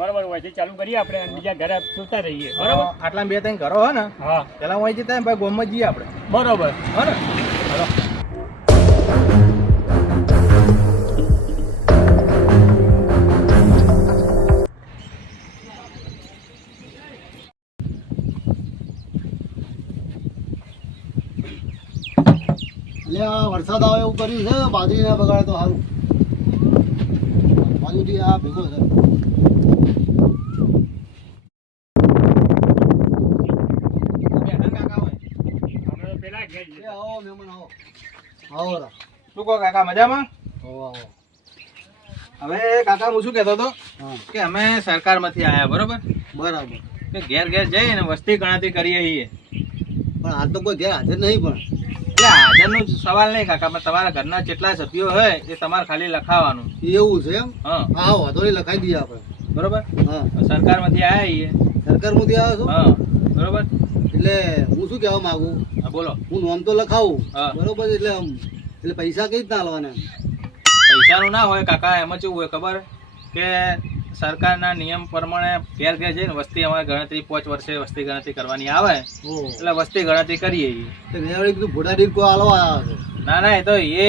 બરાબર હોય ચાલુ કરીએ આપણે અને બીજા ઘરે સુતા રહીએ બરાબર. આટલા 2-3 ઘરો હે ને હા પેલા હું જતા ભાઈ ગોમમાં જઈએ આપણે બરોબર. હો ને. એટલે આ વરસાદ આવે એવું કર્યું છે બાજરી ના બગાડે તો સારું બાજુથી આ ભેગો છે. અમે તો પેલા ઘેર એ જઈએ. આવો મહેમાન આવો આવો રા. શું કહો કાકા મજામાં? આવો આવો. હવે કાકા હું શું કહેતો હતો હા કે અમે સરકારમાંથી આયા બરોબર બરાબર. કે ઘેર ઘેર જઈને વસ્તી ગણતરી કરીએ છીએ. પણ હાલ તો કોઈ ઘેર હાજર નહીં પણ એટલે હાજરનો સવાલ નહીં કાકા પણ તમારા ઘરના જેટલા સભ્યો હોય એ તમારે ખાલી લખાવાનું. એવું છે એમ. હા હા વાંધો નહીં લખાઈ દઈએ આપણે. બરોબર. હા સરકારમાંથી આયા છીએ. સરકારમાંથી આવ્યો છો હા બરોબર. એટલે હું શું કહેવા માંગુ હા બોલો. હું નોમ તો લખાવું હા. બરોબર એટલે એટલે પૈસા કઈ રીતના આલવાના? પૈસાનું ના હોય કાકા એમાં કેવું હોય ખબર કે સરકારના નિયમ પ્રમાણે ઘેર ઘેર જઈને વસ્તી અમારે ગણતરી 5 વર્ષે વસ્તી ગણતરી કરવાની આવે ઓહ એટલે વસ્તી ગણતરી કરીએ છીએ. તો મેં વળી કીધું ભોડા દીઠ કોઈ આલવા આવ્યા છે. ના ના એ તો એ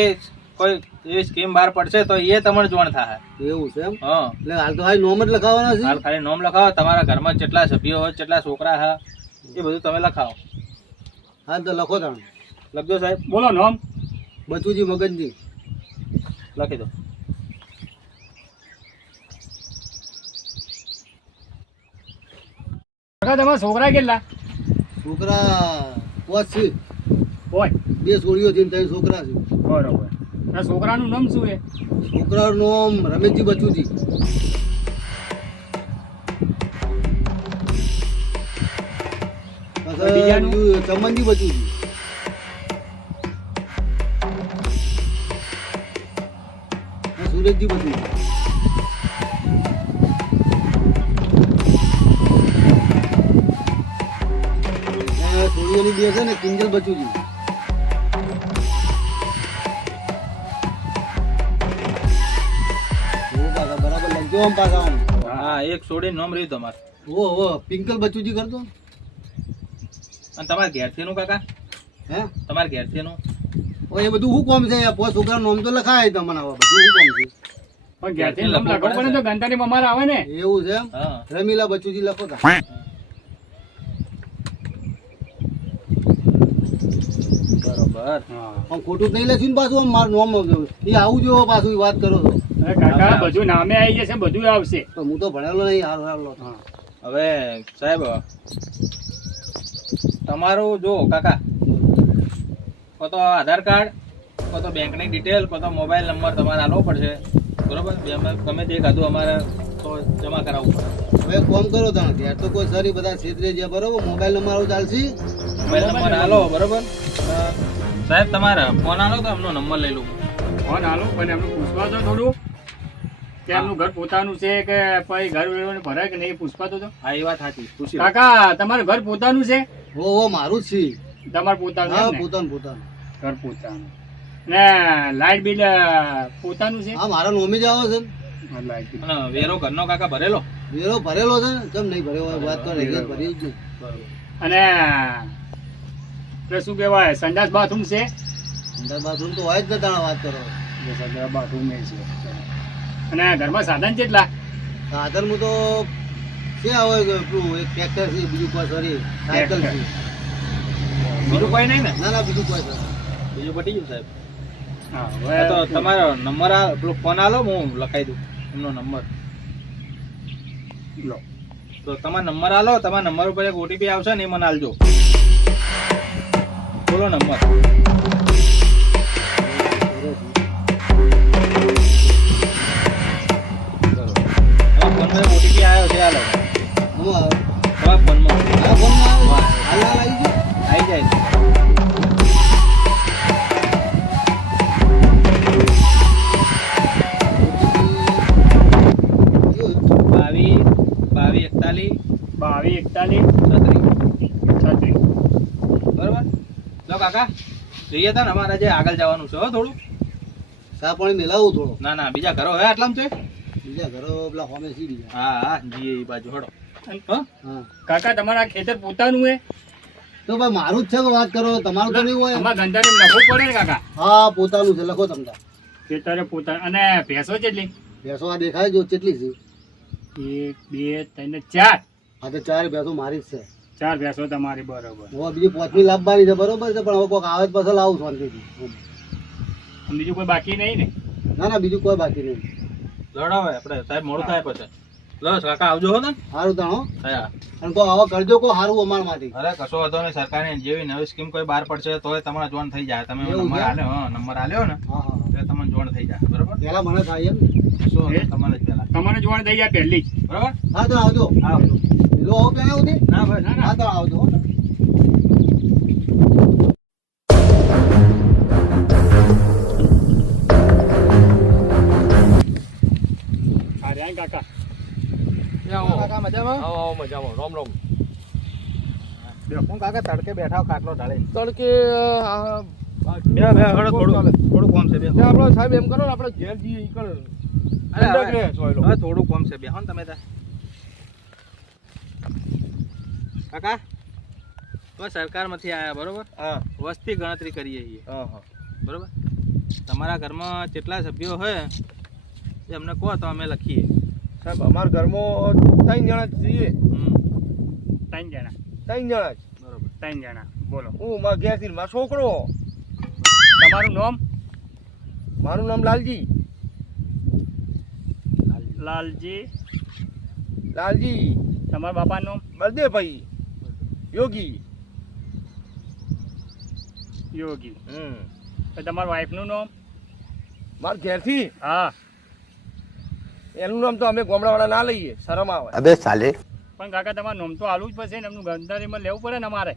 કોઈ એ સ્કીમ બહાર પડશે તો એ તમને જોણ થાય. એવું છે એમ. હા એટલે હાલ તો હાલ નોમ જ લખાવાના છે. હાલ ખાલી નોમ લખાવો તમારા ઘરમાં જેટલા સભ્યો હોય જેટલા છોકરા હા એ બધું તમે લખાવો. હાલ તો લખો તાણ. લખજો સાહેબ. બોલો નોમ. બચુજી મગનજી. લખી દો. કાકા તમારા છોકરા કેટલા છોકરા 5 છે. હોય? 2 છોડીઓ છે ને 3 છોકરા છે. બરોબર. અને છોકરાનું નામ શું છે? છોકરાનું નામ રમેશજી બચુજી. બીજાનું? બીજું ચમનજી બચુજી. અને સુરેશજી બચુજી. અને છોડીઓની 2 છે ને કિંજલ બચુજી. બરાબર લખજો આમ પાછા આમ. હા એક છોડીને નોમ રહ્યું તમારે. ઓ પિંકલ બચુજી કરતો. અને તમારા ઘેરથીનું કાકા હે તમારા ઘેરથીનું ઓ એ બધું શું કોમ છે? પોત છોકરા નોમ તો લખાય તમને હવે બધું શું કોમ છે? પણ ઘેરથી નામ લખવું પડે તો ગંતાની મમાર આવે ને. એવું છે એમ. હા રમીલા બચુજી લખો તા. બરોબર. આમ ખોટું જ નહીં લખ્યું ને પાછું આમ મારું નોમ એ આવું જો પાછું વાત કરો છો. અરે કાકા બધું નામે આવી જશે બધું આવશે. તો હું તો ભણેલો નહીં હારું હારું. હા. હવે સાહેબ તમારું જો કાકા કો તો આધાર કાર્ડ કો તો બેંકની ડિટેલ કો તો મોબાઈલ નંબર તમારે આપવો પડશે બરોબર. ગમે તે કાધું અમારે તો જમા કરાવવું પડે. હવે કોમ કરો તમે ત્યાં તો કોઈ સરી બધા ક્ષેત્રે છે બરોબર. મોબાઈલ નંબર આવું ચાલશે. મોબાઈલ નંબર આલો બરોબર. સાહેબ તમારે ફોન આલો તો એમનો નંબર લઈ લઉં. ફોન હાલો પણ એમનું પૂછવા તો થોડું કે એમનું ઘર પોતાનું છે કે પછી ઘર વેરવાને ભરાય કે નહીં પૂછવા તો. હા એ વાત સાચી પૂછી લો. કાકા તમારું ઘર પોતાનું છે? હો મારું જ છે. તમારું પોતાનું હા એમ ને? પોતાનું પોતાનું. ઘર પોતાનું ને લાઇટ બિલ પોતાનું છે? હા મારા નોમી જ આવો છે ને. હા, લાઇટ બિલ. અને વેરો ઘરનો કાકા ભરેલો. વેરો ભરેલો છે ને. કેમ નહીં ભર્યો હોય? વાત તો નહીં ભર્યું જ નહીં. અને પેલું શું કહેવાય સંડાસ બાથરૂમ છે? અંદર બાથરૂમ તો હોય જ ને તાણા વાત કરો. સંડાસ બાથરૂમ છે. અને ઘરમાં સાધન કેટલા? સાધન હું તો છે આવે પેલું એક ટ્રેક્ટર છે બીજું કોઈ સોરી સાયકલ છે. બીજું કોઈ નહીં ને? ના ના બીજું કોઈ છે. બીજું પટી ગયું સાહેબ. હા હા, તો હવે તમારો નંબર આ પેલો ફોન આલો હું લખાઈ દઉં એમનો નંબર. લો. તો તમારો નંબર આલો. તમારા નંબર ઉપર એક ઓટીપી આવશે ને એ મને આલજો. બોલો નંબર. ફોનમાં ઓટીપી આવ્યો છે આલો. આમાં તમારા ફોનમાં આ ફોનમાં હાલ હાલ આવી ગયું. આવી જાય. બાવીસ 41 22 41 36. 36. બરોબર. લો કાકા જોઈએ તા ને અમારે જે આગળ જવાનું છે હો થોડું. ચા પાણી મેલાવું થોડો. ના ના બીજા ઘરો હે આટલામાં છે. બીજા ઘરો પેલા હોમે સીડી જાય. હા હા જીએ એ બાજુ હડો હા? હા કાકા તમારા ખેતર પોતાનું હે તો ભાઈ મારું જ છે કે વાત કરો તમારું તો નહીં હોય. આમાં ગંધાને નફો પડે ને કાકા હા પોતાનું છે લખો તમને. ખેતરે પોતાનું અને ભેંસો કેટલી ભેંસો આ દેખાય જો કેટલી છે? 1 2 3 4 આ તો 4 ભેંસો મારી જ છે. 4 ભેંસો તમારી બરોબર હવે બીજી 5મી લાવવાની છે બરોબર છે પણ હવે કોઈક આવે તો પાછળ લાવું શાંતિથી. બીજું કોઈ બાકી નહીં ને ના ના બીજું કોઈ બાકી નહીં. લડાવે આપણે સાહેબ મોડું થાય પછી બસ કાકા આવજો હો ને સારું તાણો હા અને કોઈ આવા કરજો કોઈ સારું અમારા માટે. અરે કશો વાંધો નહીં સરકારની જેવી નવી સ્કીમ કોઈ બહાર પડશે તોય તમારે જોઈન થઈ જાય તમે એવું નંબર છે? આલ્યો હા નંબર આલ્યો ને હા હા એટલે તમને જોઈન થઈ જાય બરોબર પહેલા મને થાય એમ. શું એ? તમારે જ પેલા તમારે જોવાનું થઈ જાય પહેલી જ બરોબર હા તો આવજો. આવજો લો આવો ત્યાં સુધી. ના ભાઈ ના, ના. હા તો આવજો. આ રહ્યા કાકા કાકા મજામાં આવો મજામાં રોમ રોમ હું કાકા તડકે બેઠા ખાટલો ઢાળે તડકે બે બે હળો થોડું કોમ છે બે આપણે સાહેબ એમ કરો ને આપણે ઘેર જઈએ ઈ કરો અરે ઠંડક રહે સોયલો. હવે થોડું કોમ છે બે હો ને તમે ત્યાં કાકા તો સરકારમાંથી આયા બરોબર હા વસ્તી ગણતરી કરીએ છીએ હા હા બરોબર તમારા ઘરમાં જેટલા સભ્યો હોય એ અમને કહો તો અમે લખીએ સાહેબ અમારા ઘરમાં 3 જણા જ છીએ. 3 જણા 3 જણા જ. બરોબર 3 જણા બોલો હું મારા ઘેરથી મારો છોકરો તમારું નામ મારું નામ લાલજી લાલજી લાલજી તમારા બાપાનું નામ બળદેવભાઈ યોગી. યોગી હમ તો તમારા વાઈફનું નામ મારા ઘેરથી હા એનું નામ તો અમે ગામડાવાળા ના લઈએ શરમ આવે. પણ કાકા તમારું નામ તો આલું જ પડશે ને એમનું ગંધારીમાં લેવું પડે ને અમારે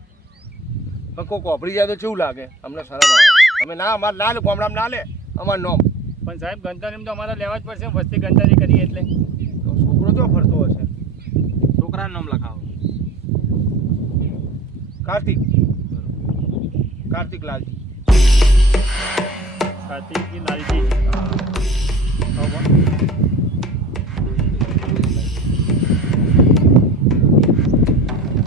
પણ કોક વાપરી જાય તો કેવું લાગે અમને શરમ આવે. અમે ના અમારે ના લે ગામડામાં ના લે અમારું નામ. પણ સાહેબ ગંધારીમાં તો અમારે લેવા જ પડશે વસ્તી ગંધારી કરીએ એટલે તો છોકરો તો ફરતો હશે. છોકરાનું નામ લખાવો કાર્તિક કાર્તિક લાલજી. કાર્તિકજી લાલજી બરાબર.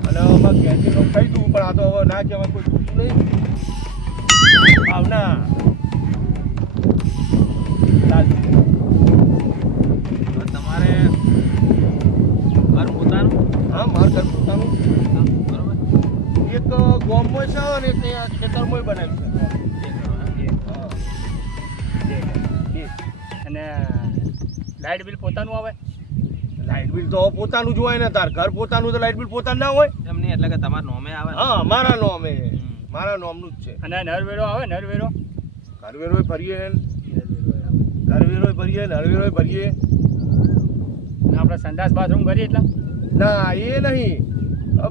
અને અમારે ઘેરથી તો કહી દઉં પણ આ તો હવે ના કહેવાય કોઈ જોતું નહીં. ભાવના લાલજી. હવે તમારે ઘર પોતાનું હા મારું ઘર પોતાનું બરોબર એક ગામમાં છે અને ત્યાં ખેતરમાં બનાવ્યું છે. હા. અને લાઇટ બિલ પોતાનું આવે લાઇટ બિલ તો પોતાનું જ હોય ને તાર ઘર પોતાનું તો લાઇટ બિલ પોતાનું ના હોય. એમ નહીં એટલે કે તમારા નોમે આવે ને. હા મારા નામે મારા નામનું જ છે. અને નરવેરો આવે નરવેરો ઘરવેરોય ભરીએ ઘરવેરોય ભરીએ નરવેરોય ભરીએ. અને આપણે સંડાસ બાથરૂમ કરીએ એટલે ના એ નહીં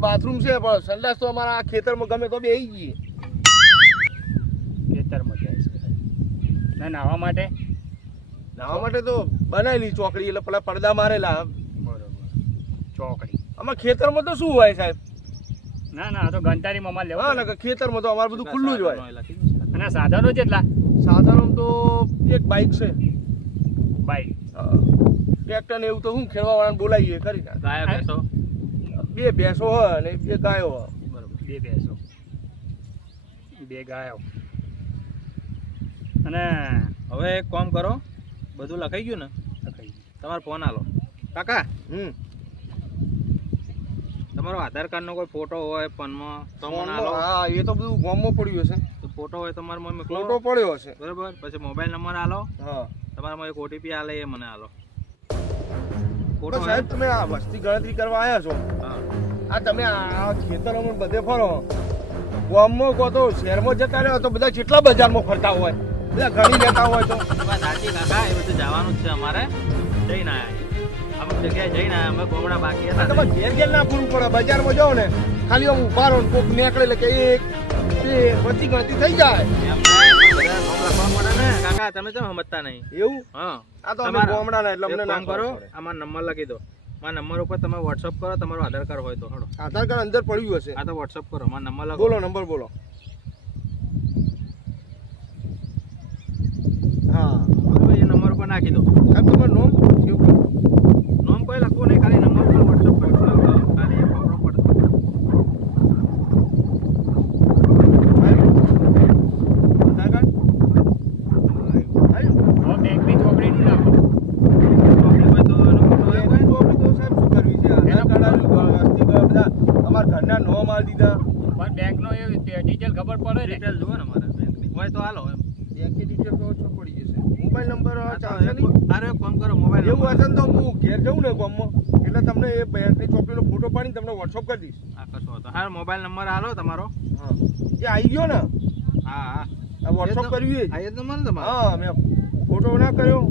બાથરૂમ છે પણ સંડાસ તો અમારા ખેતરમાં ગમે તો બેસી જઈએ. ખેતરમાં જાય છે ના નાહવા માટે નાવા માટે તો બનાવેલી ચોકડી એટલે પેલા પડદા મારેલા. બરોબર ચોકડી અમારા ખેતરમાં તો શું હોય સાહેબ? ના ના આ તો ગંધારીમાં અમારે હા લેવા ને ખેતરમાં તો અમારે બધું ખુલ્લું જ હોય. લખી દો. અને સાધનો કેટલા સાધારણ તો એક બાઇક છે. બાઈક ટ્રેક્ટર ને એવું તો શું ખેડવા વાળાને બોલાવીએ કરી નાખે. ગાયો ભેંસો 2 ભેંસો હોય અને 2 ગાયો હોય. બરોબર 2 ભેંસો 2 ગાયો અને હવે એક કામ કરો બધું લખાઈ ગયું ને તમારો ફોન આલો કાકા તમારો આધાર કાર્ડનો કોઈ ફોટો હોય ફોનમાં તો મને આલો. હા એ તો બધું ગામમાં પડ્યું હશે. તો ફોટો હોય તમારે મને મોકલો ફોટો પડ્યો હશે. બરોબર પછી મોબાઈલ નંબર આલો હા તમારામાં એક ઓટીપી આલે એ મને આલો. તો ફોટો સાહેબ તમે આ વસ્તી ગણતરી કરવા આવ્યા છો. હા આ તમે આ ખેતરોમાં બધે ફરો ગામમાં કહો તો શહેરમાં જતા રહ્યો તો બધા કેટલા બજારમાં ફરતા હોય બધા ઘણી લેતા હોય તો વાત સાચી કાકા એ બધું જવાનું જ છે અમારે જઈને આયા અમુક જગ્યાએ જઈને આયા અમે ગોમડા બાકી હતા તમે ઘેર ઘેર ના પૂરું પડે બજારમાં જાઓ ને ખાલી આમ ઉભા રહો ને કોક નીકળે એટલે કે 1 2 વસ્તી ગણતરી થઈ જાય. એમ ના પણ બધા ફોર્મ લખવા પડે ને કાકા તમે કેમ સમજતા નહીં એવું હા આ તો અમે તમારા- ગામડાના એટલે અમને એક ના કામ કરો ખબર પડે. આમાં નંબર લખી દો મારા નંબર ઉપર તમે વોટ્સઅપ કરો તમારો આધાર કાર્ડ હોય તો હડો આધાર કાર્ડ અંદર પડ્યું હશે. આ તો વોટ્સઅપ કરો મારો નંબર લખો બોલો નંબર બોલો. હા બરોબર, એ નંબર ઉપર નાખી દો સાહેબ તમારું નામ કેવું? ઘરના નોમ આલી દીધા. પણ બેંકનો એ ડિટેલ ખબર પડે ને. ડિટેલ જુઓ ને મારા બેંકની હોય તો હાલો એમ. બેંકની ડિટેલ તો ઓછો પડી જશે. મોબાઈલ નંબર ચાલશે નહીં? અરે એક કામ કરો મોબાઈલ એવું હશે ને તો હું ઘેર જઉં ને ગામમાં એટલે તમને એ બેંકની ચોપડીનો ફોટો પાડીને તમને વોટ્સઅપ કરી દઈશ. આ કશો હતો હા મોબાઈલ નંબર હાલો તમારો. હા એ આવી ગયો ને? હા હા આ વોટ્સઅપ કર્યું એ જ. આ જ નંબર ને તમારો. હા મેં ફોટો ના કર્યો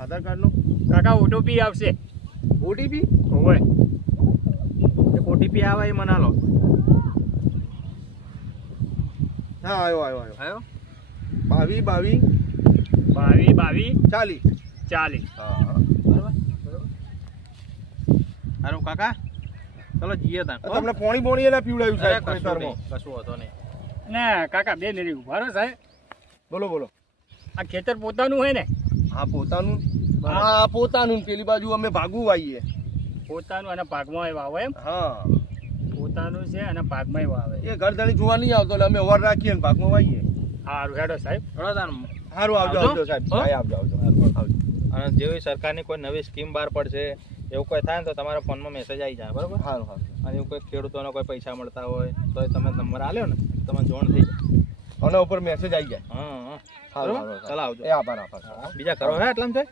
આધાર કાર્ડનો. કાકા ઓટીપી આવશે. ઓટીપી હોય એક ઓટીપી આવે એ મને હાલો. હા આવ્યો આવ્યો 22 22 40. 40. હા બરોબર હારું કાકા ચલો જઈએ તા તમને પોણી ના પીવડાવ્યું અરે સાહેબ ખેતરમાં. કશું હતો નહીં. ને કાકા બે મિનિટ ઉભા રહો સાહેબ. બોલો. આ ખેતર પોતાનું હોય ને? હા પોતાનું. હા પોતાનું. પેલી બાજુ અમે ભાગવું આવીએ. પોતાનું અને ભાગમાં વાવે એમ? હા પોતાનું છે અને ભાગમાં વાવે. એ ઘરધણી જોવા નહીં આવતો એટલે અમે ઓર રાખીએ ને ભાગમાં વાવીએ. સારું હેડો સાહેબ. ચલો તાન. સારું આવજો સાહેબ. હો? હા આવજો. અને જેવી સરકારની કોઈ નવી સ્કીમ બહાર પડશે એવું કોઈ થાય ને તો તમારા ફોનમાં મેસેજ આવી જાય બરોબર. સારું અને એવું કોઈ ખેડૂતોને કોઈ પૈસા મળતા હોય તો તમે નંબર આલ્યો ને તમને જોણ થઈ જાય. આના ઉપર મેસેજ આવી જાય. હા સારું, બરોબર સારું. ચાલો આવજો. એ આભાર. બીજા કરો હે એટલામ થાય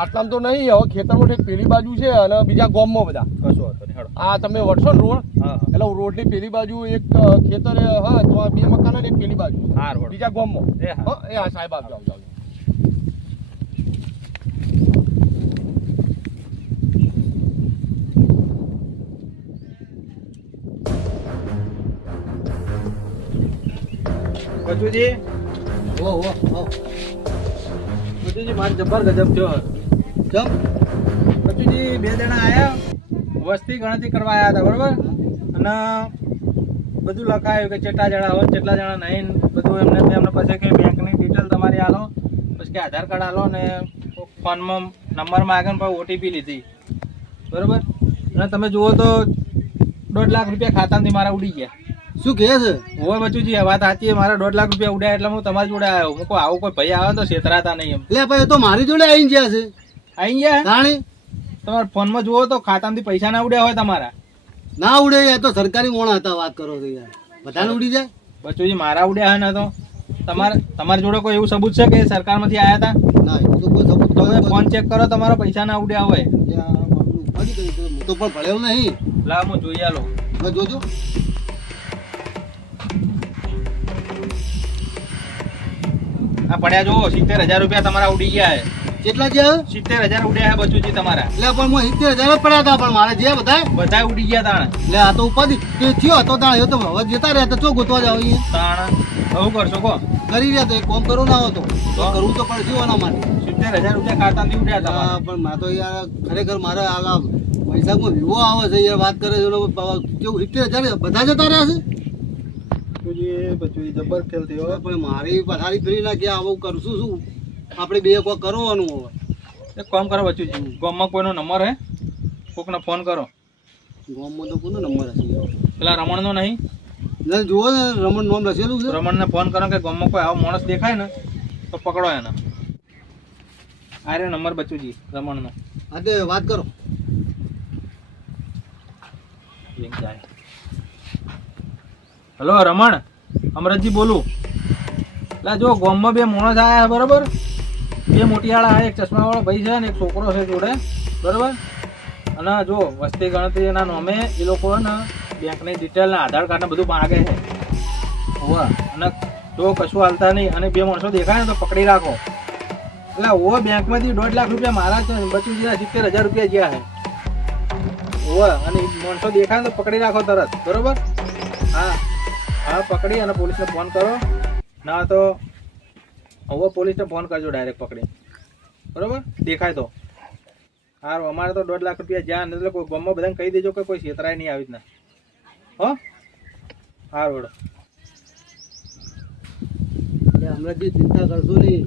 આટલામાં તો નહીં. હવે ખેતરમાં એક પેલી બાજુ છે અને બીજા ગામમાં બધા. કશું હતો નહીં હેડો. આ તમે વળશો ને રોડ હા એટલે રોડની પેલી બાજુ એક ખેતર હા તો આ બે મકાન એક પેલી બાજુ હાર હોડ બીજા ગામમાં. એ હા હા એ હા સાહેબ આવજો. બચુજી બચુજી માર જબ્બર ગજબ થયો. ચમ બચુજી બે જણા આયા વસ્તી ગણતરી કરવા આયા હતા બરોબર. અને બધું લખાયું કે કેટલા જણા હોય કેટલા જણા નહીં બધું એમને પછી કે બેંકની ડિટેલ તમારી આલો પછી કે આધાર કાર્ડ આલો ને ફોનમાં નંબર માંગે ને પછી ઓટીપી લીધી બરોબર. અને તમે જુઓ તો 1.5 લાખ રૂપિયા ખાતામાંથી મારા ઉડી ગયા. શું કહે છે? હોય બચુજી આ વાત સાચી. મારા 1.5 લાખ રૂપિયા ઉડ્યા એટલે હું તમારી જોડે આવ્યો. હું કહું આવું કોઈ ભાઈ આવે તો છેતરાતા નહીં એમ. એટલે ભાઈ એ તો મારી જોડે આવીને ગયા છે. આઈ ગયા જાણે તમારા ફોનમાં જુઓ તો ખાતામાંથી પૈસા ના ઉડ્યા હોય તમારા. ના ઉડે યાર, તો સરકારી મોણા હતા. વાત કરો તો યાર બધાને ઉડી જાય. બચુજી મારા ઉડ્યા હે ને તો તમારી જોડે કોઈ એવું સબૂત છે કે સરકારમાંથી આયા હતા? ના એવું તો કોઈ સબૂત તમે ફોન ચેક કરો તમારા પૈસા ના ઉડ્યા હોય. હું તો પણ ભણેલો નહીં. લાવ હું જોઈ આલો. હવે જોજો. આ પડ્યા જુઓ 70,000 રૂપિયા તમારા ઉડી ગયા હે. કેટલા છે? 70,000 ઉડ્યા હે બચુજી તમારા. એટલે પણ હું 70,000 પડ્યા હતા પણ મારે જે બધા ઉડી ગયા તાણ. એટલે આ તો ઉપાધિ તે થયો હતો તાણ. એ તો હવે જતા રહ્યા તો ચો ગોતવા જાવ અહીંયા તાણ હવે કરશો કો કરી રહ્યા તો એક કોમ કરો ના હતો તો કરવું તો પડશે આના માટે. 70,000 રૂપિયા ખાતામાંથી ઉડ્યા તમારા. હા, પણ મારે તો યાર ખરેખર મારે આ પૈસામાં વિવો આવે છે યાર. વાત કરે છે કેવું 70,000 બધા જતા રહ્યા છે. બચુજી જબર ખેલ થયો. પણ મારી પથારી ફરી ના ગયા આવું કરશું શું આપણે બે કોઈ કરવાનું હવે. એક કામ કરો બચુજી ગામમાં કોઈનો નંબર હે કોકને ફોન કરો. ગામમાં તો કોનો નંબર હશે? પેલા રમણનો નહીં? ના જુઓ ને રમણ નામ લખેલું છે. રમણને ફોન કરો કે ગામમાં કોઈ આવો માણસ દેખાય ને તો પકડો એને. આ રહ્યો નંબર બચુજી રમણનો. હા તે વાત કરો. હલો રમણ અમરતજી બોલું. એટલે જો ગામમાં બે માણસ આવ્યા બરોબર. બે મોટીવાળા આવ્યા. એક ચશ્માવાળો ભાઈ છે ને એક છોકરો છે જોડે બરોબર. અને જો વસ્તી ગણતરીના નામે એ લોકો ને બેંકની ડિટેલ ને આધાર કાર્ડ ને બધું માગે છે. અને જો કશું હાલતા નહીં અને બે માણસો દેખાય ને તો પકડી રાખો. એટલે ઓ બેંકમાંથી 1.5 લાખ રૂપિયા મારા બચુજીના 70,000 રૂપિયા ગયા છે. ઓવે અને માણસો દેખાય ને તો પકડી રાખો તરત બરોબર. હા હા પકડી અને પોલીસને ફોન કરો. ના તો હવે પોલીસને ફોન કરજો ડાયરેક્ટ પકડી બરોબર દેખાય તો. સારું અમારે તો 1.5 લાખ રૂપિયા જ્યાં એટલે કોઈ ગામમાં બધાને કહી દેજો કે કોઈ છેતરાય નહીં આવી રીતના. હો સારું હેડો. હમણાં જે ચિંતા કરશો નહીં.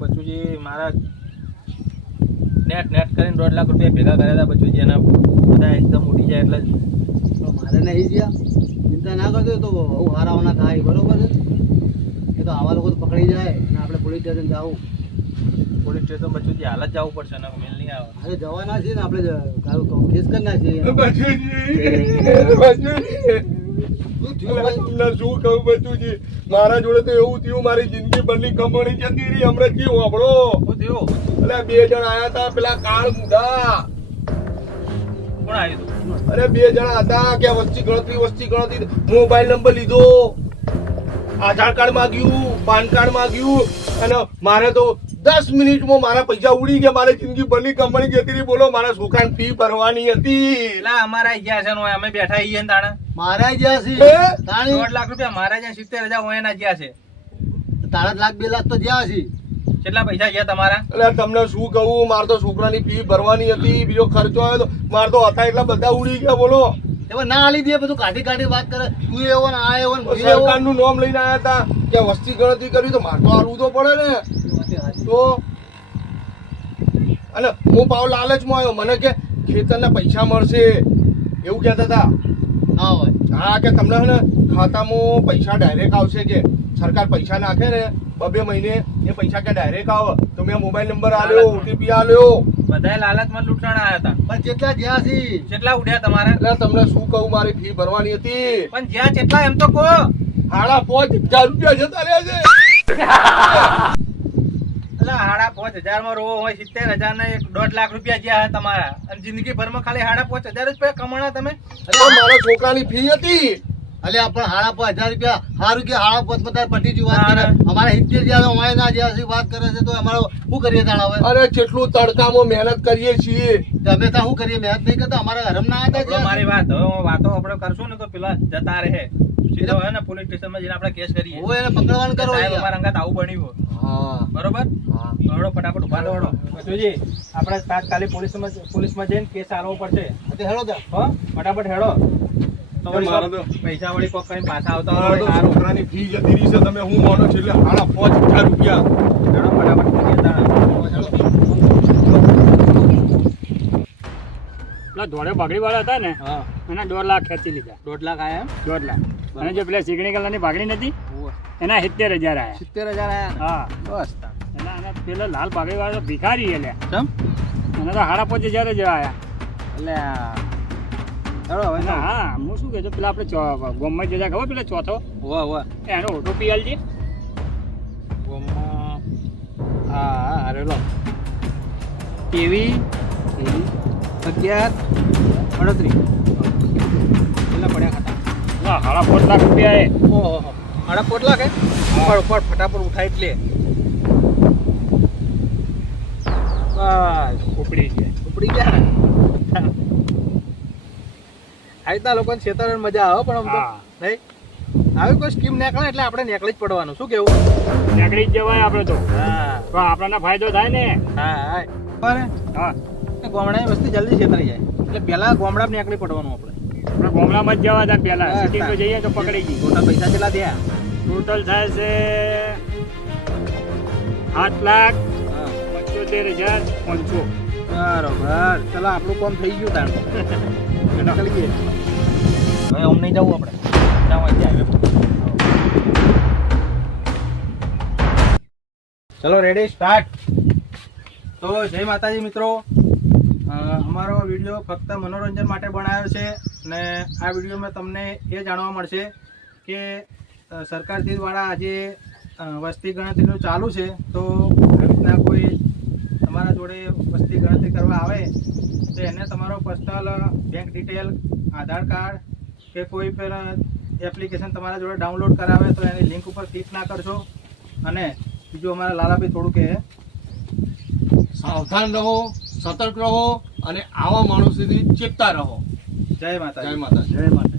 બચુજી મારા નેટ કરીને 1.5 લાખ રૂપિયા ભેગા કર્યા હતા બચુજી. એના બધા એકદમ ઉડી જાય એટલે મારે નહીં ગયા. ચિંતા ના કરજો તો બહુ હારાવાના થાય બરોબર છે. એ તો આવા લોકો તો પકડી જાય અને આપણે પોલીસ સ્ટેશન જાવું. પોલીસ સ્ટેશન બચું હાલ જ જવું પડશે ને મેલ નહીં આવે. અરે જવાના છીએ ને આપણે કેસ કરી નાખીએ. શું કહું બચુજી, મારા જોડે તો એવું થયું, મારી જિંદગી ભરની કમાણી જતી રહી. હમણાં જી વાપરો શું થયું? એટલે 2 જણ આયા હતા, પેલા કાળ મુઢા. કોણ આવ્યું હતું? અરે 2 જણા હતા કે વસ્તી ગણતરી મોબાઈલ નંબર લીધો, આધાર કાર્ડ માંગ્યું, પાન કાર્ડ માંગ્યું, અને મારે તો 10 મિનિટમાં મારા પૈસા ઉડી ગયા. મારી જિંદગી ભરની કમાણી જતી રહી. બોલો, મારા છોકરાની ફી ભરવાની હતી. એટલે અમારા ગયા છે ને અમે બેઠા છીએ ને તાણે મારા જ્યાં છે હે? તાણી 1.5 લાખ રૂપિયા મારા જ્યાં 70,000 હોય એના ગયા છે. તારા લાખ 2 લાખ તો જ્યાં છે. કેટલા પૈસા ગયા તમારા? એટલે તમને શું કહું, મારે તો છોકરાની ફી ભરવાની હતી, બીજો ખર્ચો આવ્યો તો મારે તો હતા એટલા બધા ઉડી ગયા. બોલો, એમાં ના આલી દે, બધું કાઢી વાત કરે. તું એવો ને આ એવો ને પેલો એવો. સરકારનું નામ લઈને આયા હતા કે વસ્તી ગણતરી કરવી, તો મારે તો હાલવું તો પડે ને. તો અને હું પાવ લાલચમાં આવ્યો, મને કે ખેતરના પૈસા મળશે એવું કહેતા હતા. ના હોય. હા, કે તમને હે ને ખાતામાં પૈસા ડાયરેક્ટ આવશે, કે સરકાર પૈસા નાખે ને 2 મહિને એ પૈસા કે ડાયરેક્ટ આવે. તો મેં મોબાઈલ નંબર આલ્યો, ઓટીપી આલ્યો. બધાય લાલચમાં લૂંટાણા આવ્યા હતા. પણ જેટલા જ્યાં છે કેટલા ઉડ્યા તમારા? એટલે તમને શું કહું, મારી ફી ભરવાની હતી. પણ જ્યાં કેટલા એમ તો કહો. 5,500 રૂપિયા જતા રહ્યા છે. એટલે 5,500 માં રોવો હોય 70,000 ને 1.5 લાખ રૂપિયા જ્યાં તમારા, અને જિંદગી ભરમાં ખાલી 5,500 જ રૂપિયા કમાણા તમે. એટલે મારા છોકરાની ફી હતી. અલે પણ 5,500 રૂપિયા સારું કે 5,500 પટી જ વાત કરે. અમારા 70 જ્યાં હોય ના જ્યાં વાત કરે છે, તો અમારો શું કરીએ તાણ હવે? અરે કેટલું તડકામાં મહેનત કરીએ છીએ. તો અમે ત્યાં શું કરીએ? મહેનત નહીં કરતા. અમારા હરમ ના હતા હવે જ્યાં. મારી વાત, હવે વાતો આપણે કરશું ને તો પેલા જતા રહે સીધો હે ને પોલીસ સ્ટેશનમાં જઈને આપણે કેસ કરીએ. હોય એને પકડવાનું કરો. સાહેબ અમારા અંગાત આવું બન્યું. હા બરોબર, હા. દોડો ફટાફટ ઉભા દોડો. બચુજી, આપણે તાત્કાલિક પોલીસમાં જઈને કેસ આલવો પડશે. તે હેડો જા. હો, ફટાફટ હેડો. તો વળી મારો તો- પૈસા વળી કોક કરીને પાછા આવતા મારા હોય તો સારું. છોકરાની ફી જતી રહી છે. તમે હું માનો છો? એટલે 5,500 રૂપિયા. હેડો ફટાફટ કરીએ તાણે. પેલા ધોળે ભાગડી વાળા હતા ને હા, એના 1.5 લાખ ખેંચી લીધા. 1.5 લાખ આયા એમ? 1.5 લાખ. અને જો પેલા ચીકણી કલરની ભાગડી નથી ઓહો. એના 70,000 આયા. 70,000 આયા? હા, બસ તાણ. અને પેલો લાલ ભાગડી વાળો તો ભિખારી એટલે ચમ? એને તો 5,500 જ આયા. એટલે હેડો હવે અને હા, હું શું કહેતો, પેલા આપણે ગોમમાં જતા ખબર પેલા ચોથો વાહ વાહ. એનો ઓટો પીએલજી ગોમમાં હા હારેલો ટીવી 11:38 કેટલા પડ્યા ખાતા? 5.5 લાખ રૂપિયા એ. ઓહો, 5.5 લાખ હે? ફટાફટ ઉઠાય એટલે બસ ઉપડી ગયા. ઉપડી ગયા ને. આ રીતના લોકોને છેતરવાની મજા આવે, પણ આમ તો હા. નહીં આવી કોઈ સ્કીમ નીકળે એટલે આપણે નીકળી જ પડવાનું. શું કેવું? નીકળી જ જવાય આપણે તો. હા તો આપણને ફાયદો થાય ને. હા બરાબર. હા, ગામડાની વસ્તી જલ્દી છેતરાઈ જાય એટલે પેલા ગામડામાં નીકળી પડવાનું આપણે. આપણે ગામડામાં જ જવા હતા પેલા. હા, સિટીમાં જઈએ તો પકડી ગઈ. ટોટલ પૈસા કેટલા થયા? ટોટલ થાય છે 7,75,500. બરોબર, ચલો આપણું કામ થઈ ગયું તાણ. નીકળી ગઈએ. હવે આમ નહીં જવું આપણે. જાઓ અહીંથી highway પર. ચલો રેડી સ્ટાર્ટ. તો જય માતાજી મિત્રો, અમારો વિડીયો ફક્ત મનોરંજન માટે બનાવ્યો છે અને આ વિડીયોમાં તમને એ જાણવા મળશે કે સરકારથી દ્વારા આજે વસ્તી ગણતરીનું ચાલુ છે. તો આવી રીતના કોઈ તમારા જોડે વસ્તી ગણતરી કરવા આવે તો એને તમારો પર્સનલ બેંક ડિટેલ, આધાર કાર્ડ કે કોઈ પણ એપ્લિકેશન તમારા જોડે ડાઉનલોડ કરાવે તો એની લિંક ઉપર ક્લિક ના કરશો. અને બીજું અમારા લાલાભાઈ થોડું કહે. સાવધાન રહો, સતર્ક રહો અને આવા માણસોથી ચેતતા રહો. જય માતાજી. જય માતા. જય માતા.